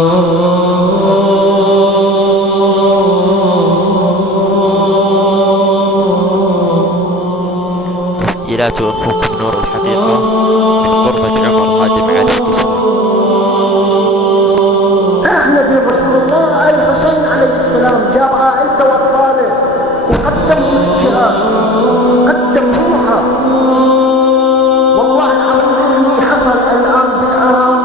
تسجيلات أخوكم نور الحقيقة من غرفة عمر هادم علي القصوى. احنا في رسول الله الحسين عليه السلام جاب عائلته واطفاله وقدم الجهاد، قدم روحه. والله العظيم اللي حصل الان بالعراق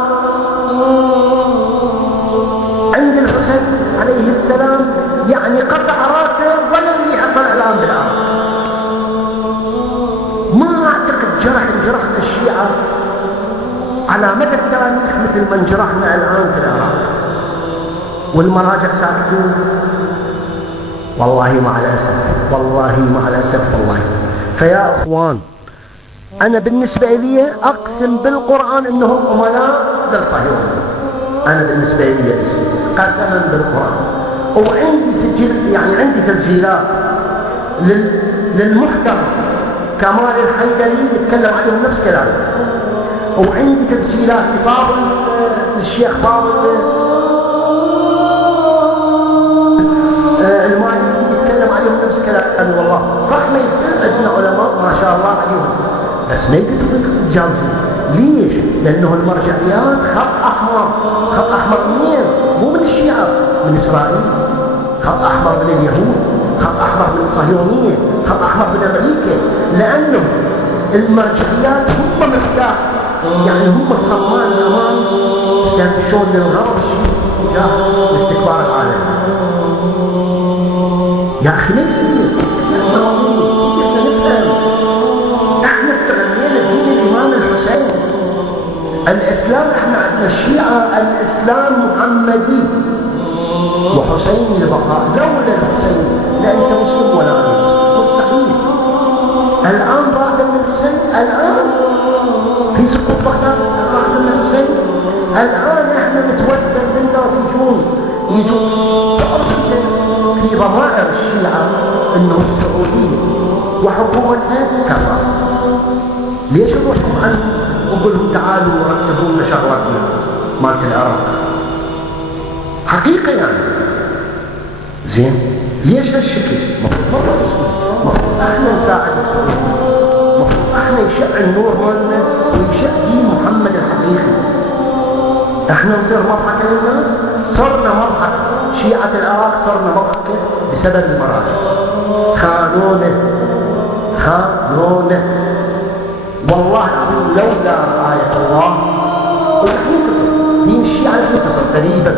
عند الحسين عليه السلام يعني قطع راسه، ولا اللي حصل الان بالعراق. ما اعتقد جرحنا الشيعة على مدى التاريخ مثل ما انجرحنا الان في العراق، والمراجع ساكتين. والله مع الاسف، والله مع الاسف، والله. فيا اخوان، انا بالنسبه لي اقسم بالقران انهم امناء للصهيونيه. انا بالنسبه لي قسما بالقران. وعندي سجل، يعني عندي تسجيلات للمحترم كمال الحيدري يتكلم عليهم نفس كلامه، وعندي تسجيلات لفاضل الشيخ فاضل المالكي يتكلم عليهم نفس كلامه. والله صح ما يفهم، عندنا علماء ما شاء الله عليهم، بس ما يقدروا يتجاوزون. ليش؟ لانه المرجعيات خط احمر. خط احمر منين؟ مو من الشيعة، من اسرائيل. خط احمر من اليهود، خط احمر من الصهيونيه، خط احمر من امريكا. لانه المرجعيات هم مفتاح، يعني هم الصمان الامام مفتاح شلون للغرب تجاه استكبار العالم. يا اخي ما يصير. احنا استغلينا دين الامام الحسين. الاسلام احنا عندنا الشيعة الاسلام محمدي وحسيني لبقاء. لولا الحسين لا انت مسلم ولا انا مسلم، مستحيل. الان بعد من الحسين، الان في سقوط بغداد بعد من الحسين. الان احنا نتوسل بالناس يجون في ضمائر الشيعة انه السعودية وحكومتها كفر. ليش نروحهم عنه ونقول لهم تعالوا رتبوا لنا شغلاتنا مالت العراق؟ حقيقة يعني زين. ليش هالشكل؟ مفروض مفروض احنا نساعد السعودية، مفروض احنا يشع النور مالنا ويشع دين محمد الحقيقي. احنا نصير مضحكة للناس. صرنا مضحكة، شيعة العراق صرنا مضحكة بسبب المراجع. خانونا. والله العظيم لولا آية الله ورح ينتصر دين الشيعة، رح ينتصر قريبا.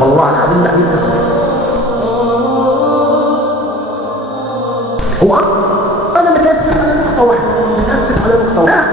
والله العظيم رح ينتصر. أنا متأسف على نقطة واحدة، متأسف على نقطة واحدة.